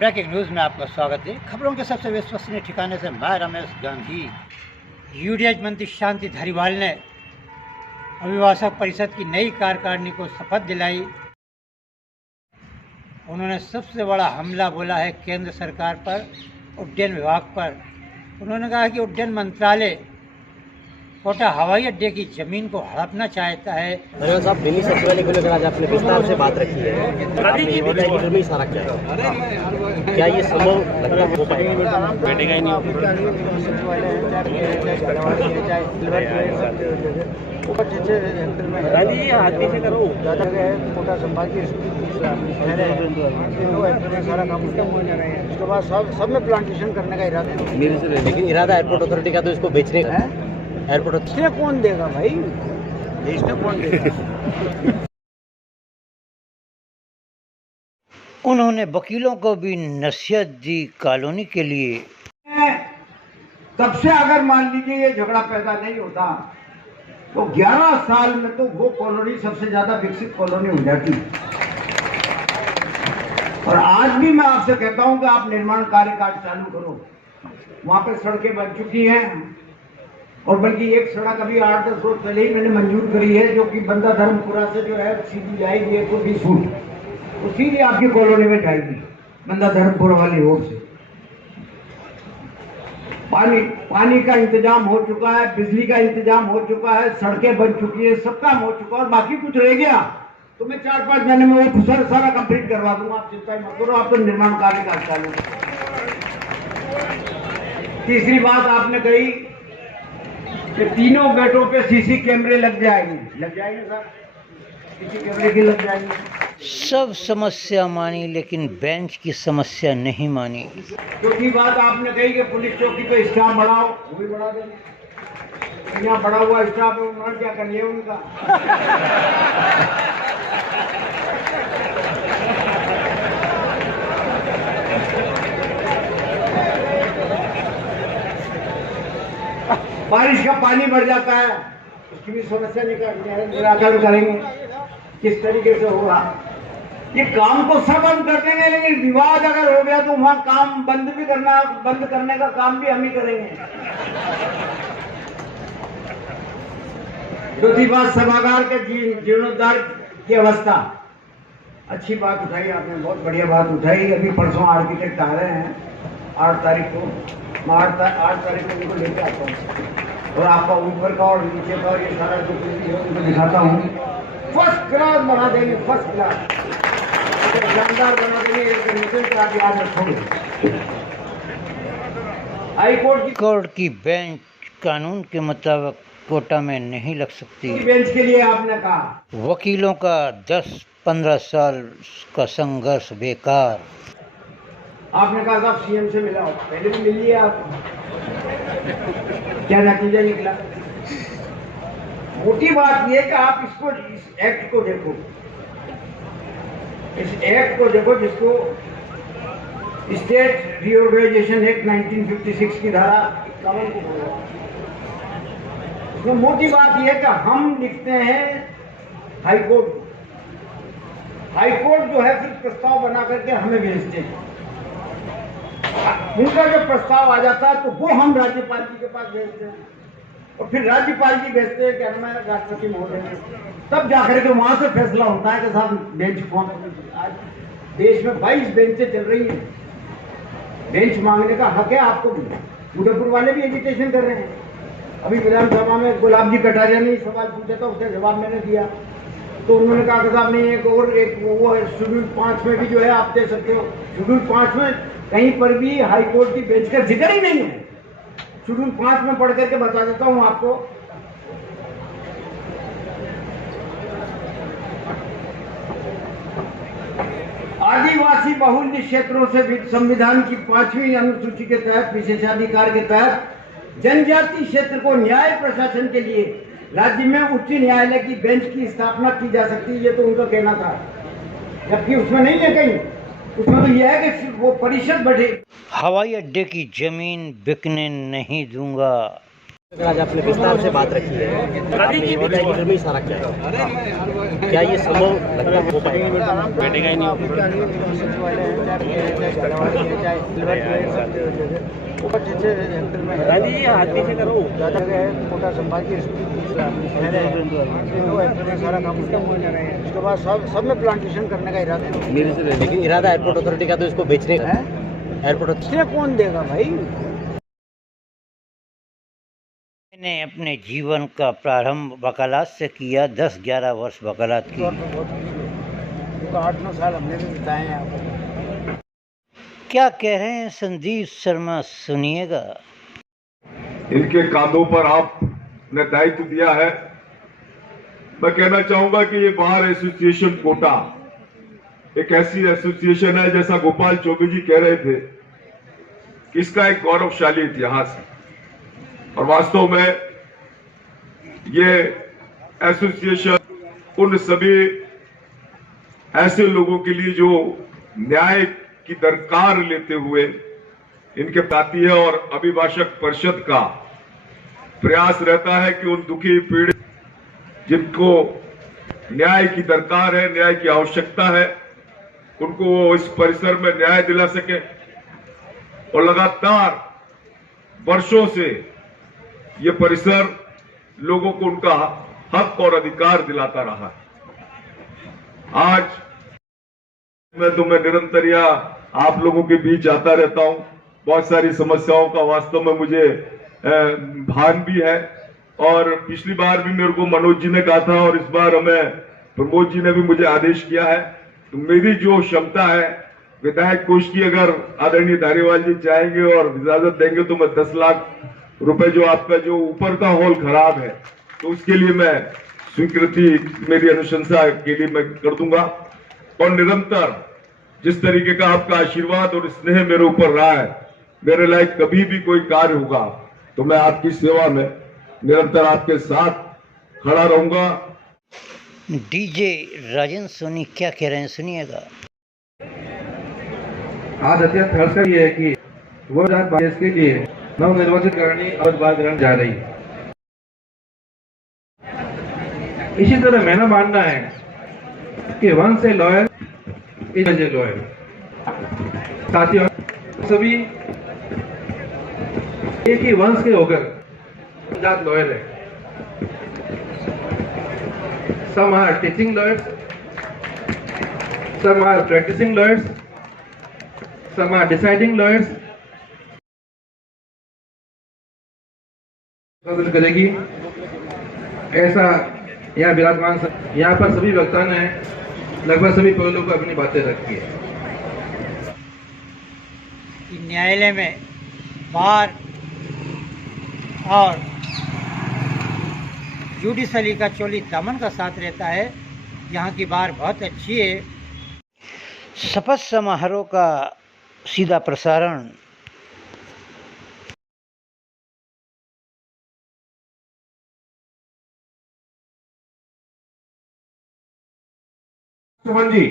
Breaking news में आपका स्वागत है। खबरों के सबसे विश्वसनीय ठिकाने से मैं रमेश गांधी। यूडीएच मंत्री शांति धारीवाल ने अभिभाषक परिषद की नई कार्यकारिणी को शपथ दिलाई। उन्होंने सबसे बड़ा हमला बोला है केंद्र सरकार पर, उड्डयन विभाग पर। उन्होंने कहा कि उड्डयन मंत्रालय कोटा हवाई अड्डे की जमीन को हड़पना चाहता है। धन्यवाद साहब, दिल्ली सचिवालय को लेकर आज आपने विस्तार से बात रखी है। आपने ये भी कहा कि फिर भी इशारा किया, क्या ये संभव लगता हो पाएगा? बैठेगा ही नहीं। आदमी से करो कोटा संभाग की सारा काम हो जा रहे हैं। उसके बाद सब में प्लांटेशन करने का इरादा है। लेकिन इरादा एयरपोर्ट अथॉरिटी का तो इसको बेचने का है। एयरपोर्ट इसने कौन देगा भाई, देश में कौन देगा? उन्होंने वकीलों को भी नसीहत दी कॉलोनी के लिए। तब से अगर मान लीजिए ये झगड़ा पैदा नहीं होता तो 11 साल में तो वो कॉलोनी सबसे ज्यादा विकसित कॉलोनी हो जाती। और आज भी मैं आपसे कहता हूं कि आप निर्माण कार्य चालू करो। वहां पे सड़कें बन चुकी हैं और बल्कि एक सड़क अभी 8-10 रोज पहले ही मैंने मंजूर करी है, जो कि बंदा धर्मपुरा से जो है सीधी जाएगी 120 फुट, तो सीधी आपकी कॉलोनी में जाएगी बंदा धर्मपुरा वाली रोड से। पानी का इंतजाम हो चुका है, बिजली का इंतजाम हो चुका है, सड़कें बन चुकी है, सब काम हो चुका है। और बाकी कुछ रह गया तो मैं 4-5 महीने में वो सारा कंप्लीट करवा दूंगा। आप चिंता मत करो, आप तो निर्माण कार्य का चालू। तीसरी बात आपने कही कि तीनों गेटों पे सीसी कैमरे लग जाएंगे सर, सीसी कैमरे की लग जाएंगे। सब समस्या मानी लेकिन बेंच की समस्या नहीं मानी। चौथी बात आपने कही कि पुलिस चौकी पे स्टाफ बढ़ाओ, वो भी बढ़ा देंगे। यहाँ बढ़ा हुआ स्टाफ है, उन्होंने क्या कर लिया उनका। बारिश का पानी बढ़ जाता है, उसकी भी समस्या निराकरण करेंगे। किस तरीके से होगा ये काम तो सब हम कर देंगे, लेकिन विवाद अगर हो गया तो वहां काम बंद करने का काम भी हम ही करेंगे। चौथी बात सभागार के जीर्णोद्धार की अवस्था। अच्छी बात उठाई आपने, बहुत बढ़िया बात उठाई। अभी परसों आर्किटेक्ट आ रहे हैं 8 तारीख को, मैं 8 तारीख को उनको लेके आता हूँ और आपका ऊपर का और नीचे का ये सारा जो कुछ भी है उनको दिखाता हूँ। फर्स्ट क्लास बना देंगे, फर्स्ट क्लास शानदार बना देंगे। हाई कोर्ट की बेंच कानून के मुताबिक कोटा में नहीं लग सकती। बेंच के लिए आपने कहा वकीलों का 10-15 साल का संघर्ष बेकार। आपने कहा साहब सीएम से मिला हो, पहले भी मिल लिया आप, क्या नतीजा निकला? मोटी बात यह कि आप इस एक्ट को देखो, इस एक्ट को देखो जिसको स्टेट रीऑर्गेनाइजेशन एक्ट 1956 की धारा 51 को बोला। इसमें मोटी बात यह कि हम लिखते हैं हाईकोर्ट जो है फिर प्रस्ताव बना करके हमें भेजते हैं। उनका जब प्रस्ताव आ जाता है तो वो हम राज्यपाल जी के पास भेजते हैं और फिर राज्यपाल जी भेजते हैं कि हमें राष्ट्रपति महोदय, तब जाकर के वहां से फैसला होता है कि साहब बेंच कौन। आज देश में 22 बेंचें चल रही हैं। बेंच मांगने का हक है आपको भी। उदयपुर वाले भी एजिटेशन कर रहे हैं। अभी विधानसभा में गुलाब जी कटारिया ने सवाल पूछा था, उसका जवाब मैंने दिया तो उन्होंने कहा कि साहब नहीं, एक वो शेड्यूल 5 में भी जो है आप दे सकते हो। शेड्यूल 5 में कहीं पर भी हाईकोर्ट की बेंच का जिक्र ही नहीं है। शेड्यूल 5 में पढ़ करके बता देता हूं आपको। आदिवासी बहुल्य क्षेत्रों से संविधान की 5वीं अनुसूची के तहत विशेषाधिकार के तहत जनजाति क्षेत्र को न्याय प्रशासन के लिए राज्य में उच्च न्यायालय की बेंच की स्थापना की जा सकती है, ये तो उनका कहना था। जबकि उसमें नहीं है कहीं, उसमें तो यह है कि वो परिषद बढ़े। हवाई अड्डे की जमीन बिकने नहीं दूंगा। अगर आज आपने विस्तार से बात रखी है, आपने ये भी कहा कि फिल्मी सारा क्या है, क्या ये संभव लगता है हो पाएगा? बैठेगा ही राजी जी, हाथ पीछे करो। कोटा संभाल के सारा काम उसके बाद सब में प्लांटेशन करने का इरादा है। लेकिन इरादा एयरपोर्ट अथॉरिटी का तो इसको बेचने का है। एयरपोर्ट इसलिए कौन देगा भाई? मैंने अपने जीवन का प्रारंभ वकालत से किया। 10-11 वर्ष वकालत की। 8-9 साल हमने भी बिताए हैं यहाँ पर। क्या कह रहे हैं संदीप शर्मा, सुनिएगा। इनके कांधों पर आपने दायित्व दिया है। मैं कहना चाहूंगा कि ये बार एसोसिएशन कोटा एक ऐसी एसोसिएशन है, जैसा गोपाल चौबे जी कह रहे थे, कि इसका एक गौरवशाली इतिहास है। और वास्तव में ये एसोसिएशन उन सभी ऐसे लोगों के लिए जो न्याय की दरकार लेते हुए इनके पाती है, और अभिभाषक परिषद का प्रयास रहता है कि उन दुखी पीड़ित जिनको न्याय की दरकार है, न्याय की आवश्यकता है, उनको वो इस परिसर में न्याय दिला सके। और लगातार वर्षों से ये परिसर लोगों को उनका हक और अधिकार दिलाता रहा है। आज मैं निरंतर या आप लोगों के बीच आता रहता हूं। बहुत सारी समस्याओं का वास्तव में मुझे भान भी है, और पिछली बार भी मेरे को मनोज जी ने कहा था, और इस बार हमें प्रमोद जी ने भी मुझे आदेश किया है। तो मेरी जो क्षमता है विधायक कोष की, अगर आदरणीय धारीवाल जी चाहेंगे और इजाजत देंगे, तो मैं 10 लाख रुपए जो आपका जो ऊपर का हॉल खराब है, तो उसके लिए मैं स्वीकृति मेरी अनुशंसा के लिए मैं कर दूंगा। और निरंतर जिस तरीके का आपका आशीर्वाद और स्नेह मेरे ऊपर रहा है, मेरे लायक कभी भी कोई कार्य होगा तो मैं आपकी सेवा में निरंतर आपके साथ खड़ा रहूंगा। डीजे राजेंद्र सोनी क्या कह रहे हैं, सुनिएगा। आज अत्यंत हर्ष का ये है कि वो रात देश के लिए नवनिर्वाचित करनी और बात ग्रहण जा रही है। इसी तरह मेरा मानना है कि once a lawyer is a lawyer. साथियों, सभी एक ही वंश के होकर जात लॉयर है। Some are teaching lawyers, some are practicing lawyers, some are deciding lawyers. करेगी ऐसा यहाँ विराजमान, यहाँ पर सभी वक्ताओं ने लगभग सभी पहलुओं को अपनी बातें रखी है। न्यायालय में बार और जुडिशरी का चोली दामन का साथ रहता है। यहाँ की बार बहुत अच्छी है। शपथ समारोह का सीधा प्रसारण सुमन जी।